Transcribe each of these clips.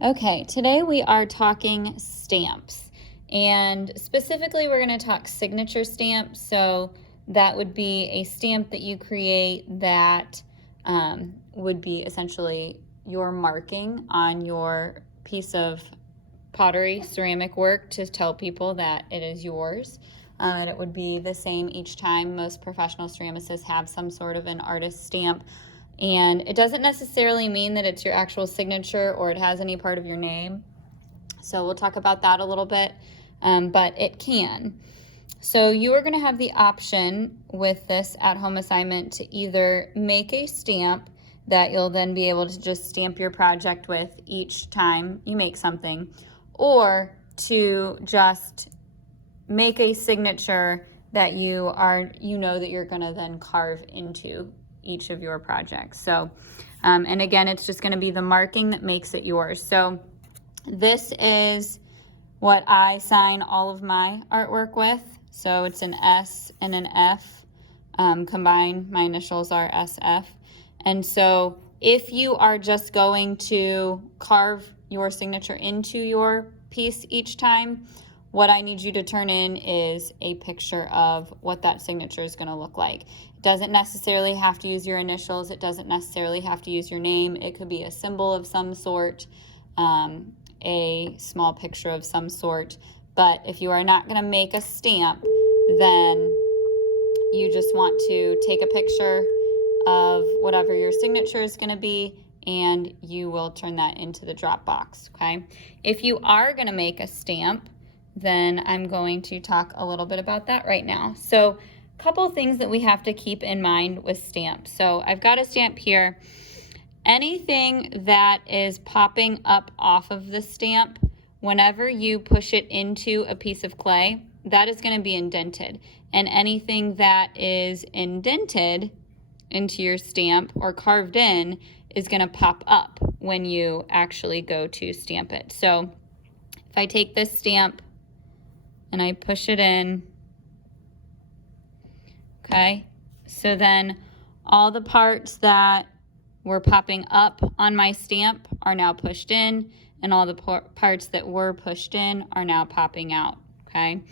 Okay, today we are talking stamps, and specifically we're going to talk signature stamps. So that would be a stamp that you create that would be essentially your marking on your piece of pottery, ceramic work to tell people that it is yours. And it would be the same each time. Most professional ceramicists have some sort of an artist stamp. And it doesn't necessarily mean that it's your actual signature or it has any part of your name. So we'll talk about that a little bit, but it can. So you are going to have the option with this at-home assignment to either make a stamp that you'll then be able to just stamp your project with each time you make something, or to just make a signature that you know that you're going to then carve into each of your projects. So, and again, it's just going to be the marking that makes it yours. So this is what I sign all of my artwork with. So it's an S and an F combined. My initials are SF. And so if you are just going to carve your signature into your piece each time, what I need you to turn in is a picture of what that signature is going to look like. It doesn't necessarily have to use your initials. It doesn't necessarily have to use your name. It could be a symbol of some sort, a small picture of some sort. But if you are not going to make a stamp, then you just want to take a picture of whatever your signature is going to be, and you will turn that into the drop box, okay? If you are going to make a stamp, then I'm going to talk a little bit about that right now. So a couple things that we have to keep in mind with stamps. So I've got a stamp here. Anything that is popping up off of the stamp, whenever you push it into a piece of clay, that is going to be indented. And anything that is indented into your stamp or carved in is going to pop up when you actually go to stamp it. So if I take this stamp and I push it in, okay, so then all the parts that were popping up on my stamp are now pushed in, and all the parts that were pushed in are now popping out, okay?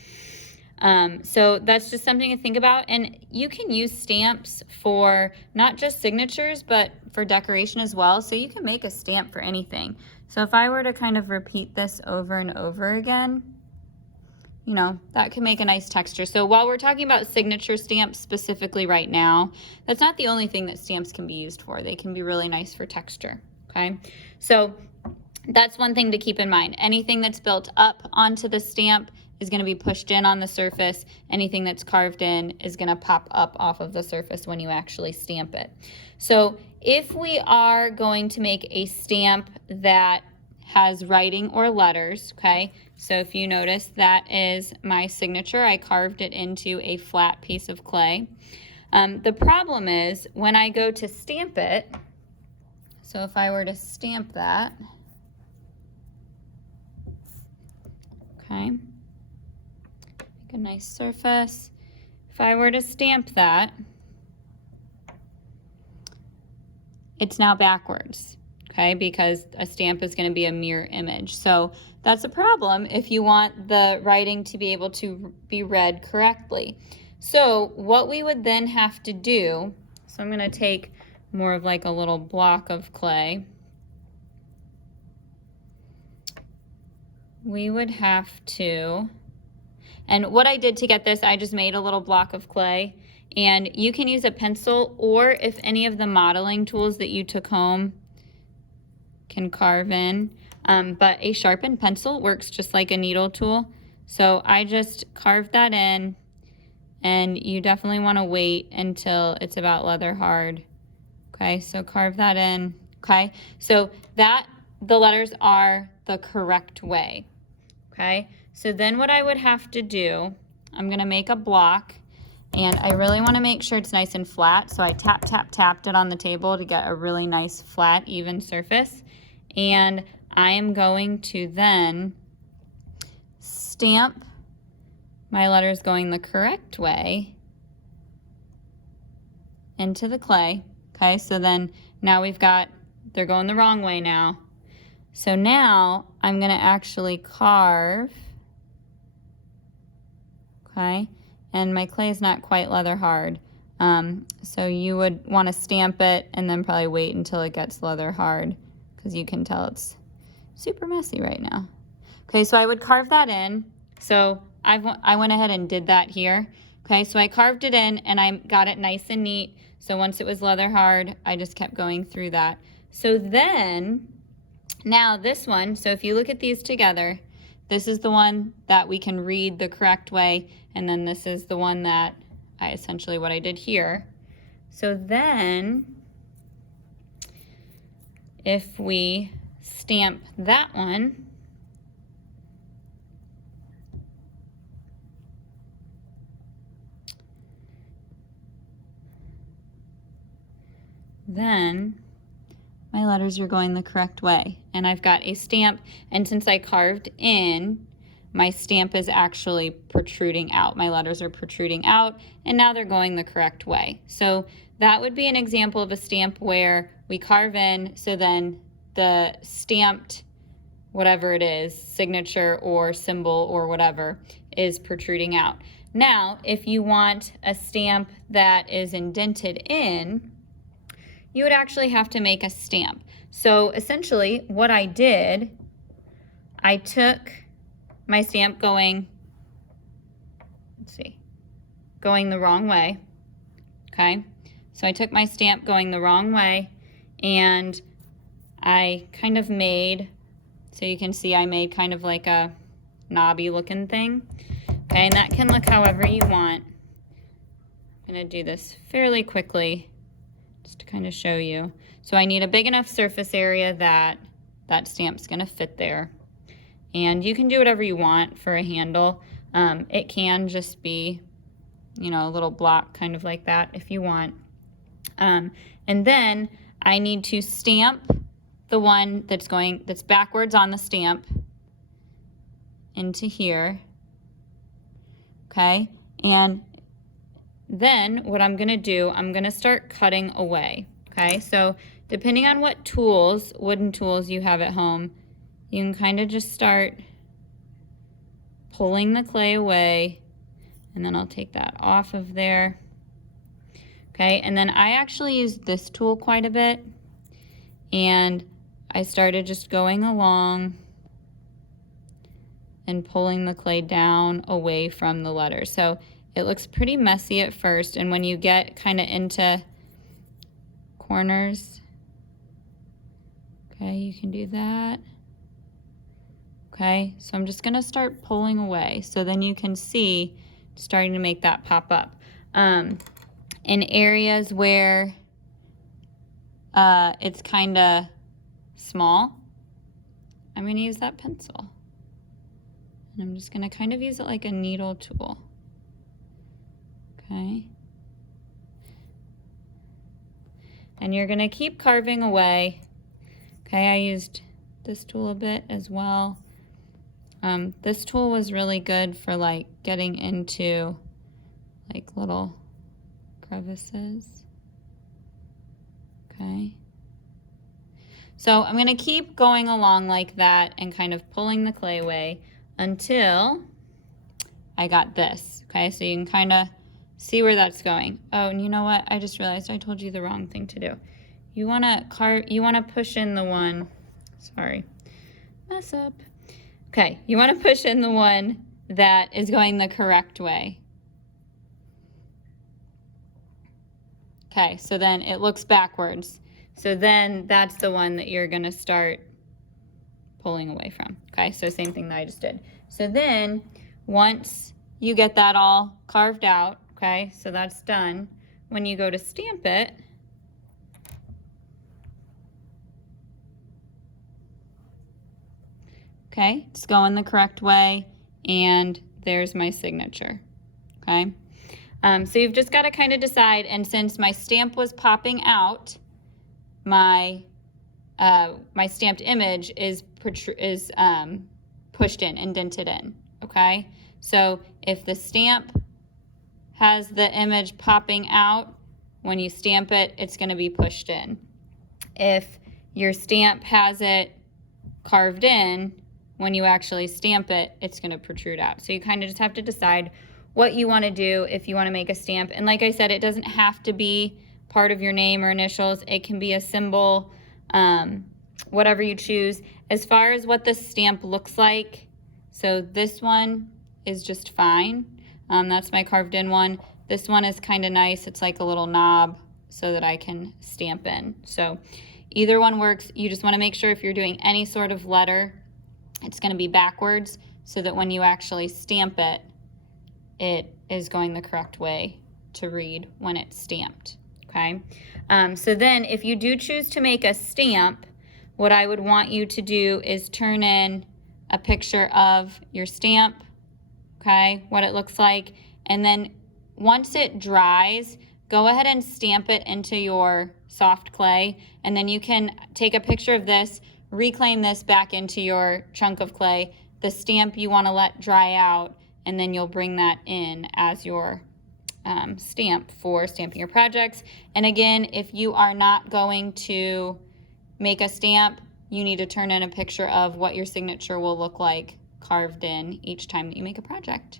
So that's just something to think about. And you can use stamps for not just signatures, but for decoration as well. So you can make a stamp for anything. So if I were to kind of repeat this over and over again, you know, that can make a nice texture. So while we're talking about signature stamps specifically right now, that's not the only thing that stamps can be used for. They can be really nice for texture, okay? So that's one thing to keep in mind. Anything that's built up onto the stamp is going to be pushed in on the surface. Anything that's carved in is going to pop up off of the surface when you actually stamp it. So if we are going to make a stamp that has writing or letters, okay, so if you notice, that is my signature. I carved it into a flat piece of clay. The problem is when I go to stamp it, so if I were to stamp that, okay, make a nice surface. If I were to stamp that, it's now backwards, okay, because a stamp is going to be a mirror image. So that's a problem if you want the writing to be able to be read correctly. So what we would then have to do, so I'm going to take more of like a little block of clay. We would have to, and what I did to get this, I just made a little block of clay, and you can use a pencil, or if any of the modeling tools that you took home can carve in, but a sharpened pencil works just like a needle tool. So I just carved that in, and you definitely want to wait until it's about leather hard. Okay, so carve that in. Okay, so that the letters are the correct way. Okay, so then what I would have to do, I'm going to make a block, and I really want to make sure it's nice and flat. So I tapped it on the table to get a really nice flat, even surface. And I am going to then stamp my letters going the correct way into the clay. Okay, so then now they're going the wrong way now. So now I'm going to actually carve, okay, and my clay is not quite leather hard. So you would want to stamp it and then probably wait until it gets leather hard, because you can tell it's super messy right now. Okay, so I would carve that in. So I went ahead and did that here. Okay, so I carved it in and I got it nice and neat. So once it was leather hard, I just kept going through that. So then, now this one, so if you look at these together, this is the one that we can read the correct way, and then this is the one that essentially what I did here. So then, if we stamp that one, then my letters are going the correct way. And I've got a stamp, and since I carved in, my stamp is actually protruding out. My letters are protruding out, and now they're going the correct way. So that would be an example of a stamp where we carve in, so then the stamped, whatever it is, signature or symbol or whatever, is protruding out. Now, if you want a stamp that is indented in, you would actually have to make a stamp. So essentially what I did, I took my stamp going, going the wrong way, okay? So I took my stamp going the wrong way, and I kind of made, so you can see I made kind of like a knobby looking thing, okay? And that can look however you want. I'm gonna do this fairly quickly, just to kind of show you. So I need a big enough surface area that that stamp's gonna fit there. And you can do whatever you want for a handle. It can just be, you know, a little block kind of like that if you want. And then I need to stamp the one that's backwards on the stamp into here, okay? And then what I'm gonna do, I'm gonna start cutting away, okay? So depending on what tools, wooden tools you have at home, you can kind of just start pulling the clay away, and then I'll take that off of there, okay? And then I actually use this tool quite a bit, and I started just going along and pulling the clay down away from the letters. So it looks pretty messy at first, and when you get kind of into corners, okay, you can do that. Okay, so I'm just gonna start pulling away, so then you can see starting to make that pop up. In areas where it's kind of small, I'm gonna use that pencil. And I'm just gonna kind of use it like a needle tool. Okay. And you're gonna keep carving away. Okay, I used this tool a bit as well. This tool was really good for like getting into like little crevices. Okay. So I'm gonna keep going along like that and kind of pulling the clay away until I got this. Okay, so you can kind of see where that's going. Oh, and you know what? I just realized I told you the wrong thing to do. You wanna push in the one, sorry, mess up. Okay, you wanna push in the one that is going the correct way. Okay, so then it looks backwards. So then that's the one that you're gonna start pulling away from. Okay, so same thing that I just did. So then once you get that all carved out, okay, so that's done, when you go to stamp it, okay, it's going the correct way, and there's my signature, okay? So you've just got to kind of decide, and since my stamp was popping out, my stamped image is pushed in, indented in, okay? So if the stamp has the image popping out, when you stamp it, it's going to be pushed in. If your stamp has it carved in, when you actually stamp it, it's going to protrude out. So you kind of just have to decide what you want to do if you want to make a stamp. And like I said, it doesn't have to be part of your name or initials. It can be a symbol, whatever you choose. As far as what the stamp looks like, so this one is just fine. That's my carved in one. This one is kind of nice. It's like a little knob so that I can stamp in. So either one works. You just want to make sure if you're doing any sort of letter, it's going to be backwards so that when you actually stamp it, it is going the correct way to read when it's stamped, okay? So then if you do choose to make a stamp, what I would want you to do is turn in a picture of your stamp, okay, what it looks like, and then once it dries, go ahead and stamp it into your soft clay, and then you can take a picture of this, reclaim this back into your chunk of clay, the stamp you want to let dry out, and then you'll bring that in as your stamp for stamping your projects. And again, if you are not going to make a stamp, you need to turn in a picture of what your signature will look like carved in each time that you make a project.